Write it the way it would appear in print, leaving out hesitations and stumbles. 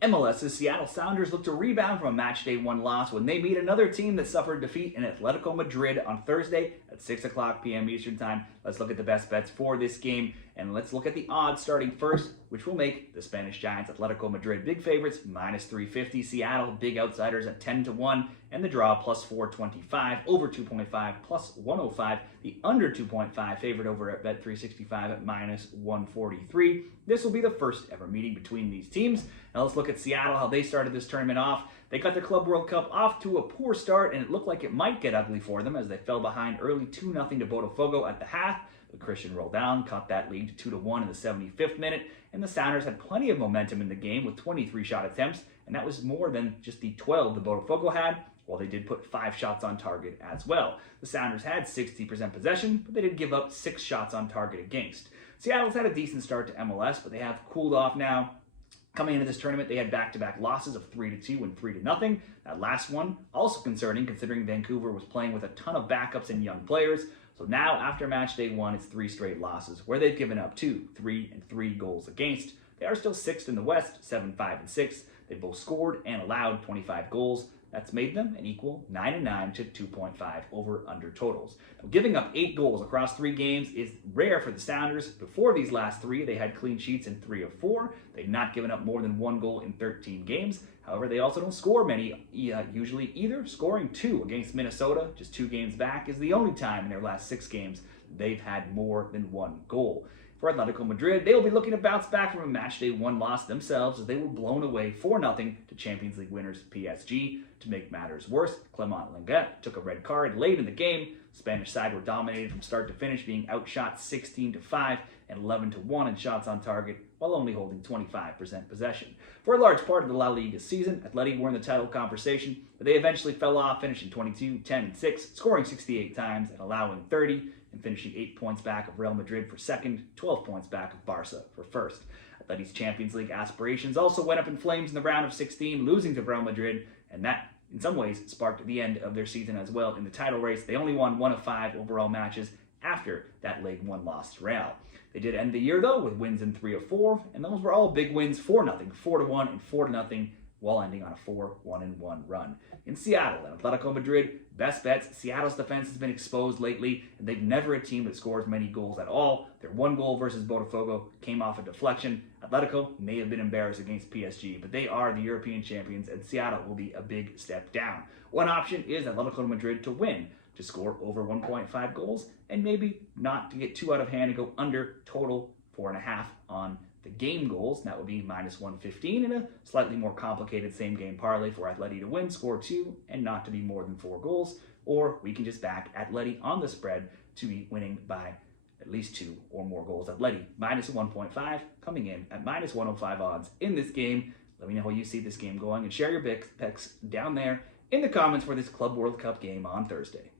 MLS's Seattle Sounders look to rebound from a Matchday 1 loss when they meet another team that suffered defeat in Atletico Madrid on Thursday at 6 o'clock p.m. Eastern Time. Let's look at the best bets for this game, and let's look at the odds starting first, which will make the Spanish Giants Atletico Madrid big favorites minus 350, Seattle big outsiders at 10-1, and the draw plus 425, over 2.5 plus 105, the under 2.5 favored over at Bet365 at minus 143. This will be the first ever meeting between these teams. Now let's look at Seattle, how they started this tournament off. They got their Club World Cup off to a poor start, and it looked like it might get ugly for them as they fell behind early 2-0 to Botafogo at the half. But Christian Roldan caught that lead to 2-1 in the 75th minute, and the Sounders had plenty of momentum in the game with 23 shot attempts, and that was more than just the 12 the Botafogo had, while they did put 5 shots on target as well. The Sounders had 60% possession, but they did give up 6 shots on target against. Seattle's had a decent start to MLS, but they have cooled off now. Coming into this tournament, they had back-to-back losses of 3-2 and 3-0. That last one, also concerning considering Vancouver was playing with a ton of backups and young players. So now, after match day 1, it's 3 straight losses, where they've given up 2, 3, and 3 goals against. They are still 6th in the West, 7-5 and 6. They both scored and allowed 25 goals. That's made them an equal 9-9 to 2.5 over/under totals. Now, giving up 8 goals across 3 games is rare for the Sounders. Before these last 3, they had clean sheets in 3 of 4. They've not given up more than 1 goal in 13 games. However, they also don't score many usually either. Scoring 2 against Minnesota, just 2 games back, is the only time in their last 6 games they've had more than 1 goal. For Atletico Madrid, they will be looking to bounce back from a matchday 1 loss themselves as they were blown away 4-0 to Champions League winners PSG. To make matters worse, Clement Lenglet took a red card late in the game. Spanish side were dominated from start to finish, being outshot 16-5 and 11-1 in shots on target, while only holding 25% possession. For a large part of the La Liga season, Atleti were in the title conversation, but they eventually fell off, finishing 22, 10, and 6, scoring 68 times and allowing 30, and finishing 8 points back of Real Madrid for second, 12 points back of Barca for first. Atleti's Champions League aspirations also went up in flames in the round of 16, losing to Real Madrid, and that, in some ways, sparked the end of their season as well in the title race. They only won 1 of 5 overall matches after that Leg 1 loss to Real. They did end the year, though, with wins in 3 of 4, and those were all big wins, 4-0, 4-1, and 4-0, while ending on a 4-1-1 run. In Seattle and Atletico Madrid, best bets, Seattle's defense has been exposed lately, and they've never a team that scores many goals at all. Their 1 goal versus Botafogo came off a deflection. Atletico may have been embarrassed against PSG, but they are the European champions, and Seattle will be a big step down. One option is Atletico Madrid to win, to score over 1.5 goals, and maybe not to get too out of hand and go under total 4.5 on the game goals. That would be minus 115 in a slightly more complicated same game parlay for Atleti to win, score 2, and not to be more than 4 goals. Or we can just back Atleti on the spread to be winning by at least 2 or more goals. Atleti minus 1.5 coming in at minus 105 odds in this game. Let me know how you see this game going and share your picks down there in the comments for this Club World Cup game on Thursday.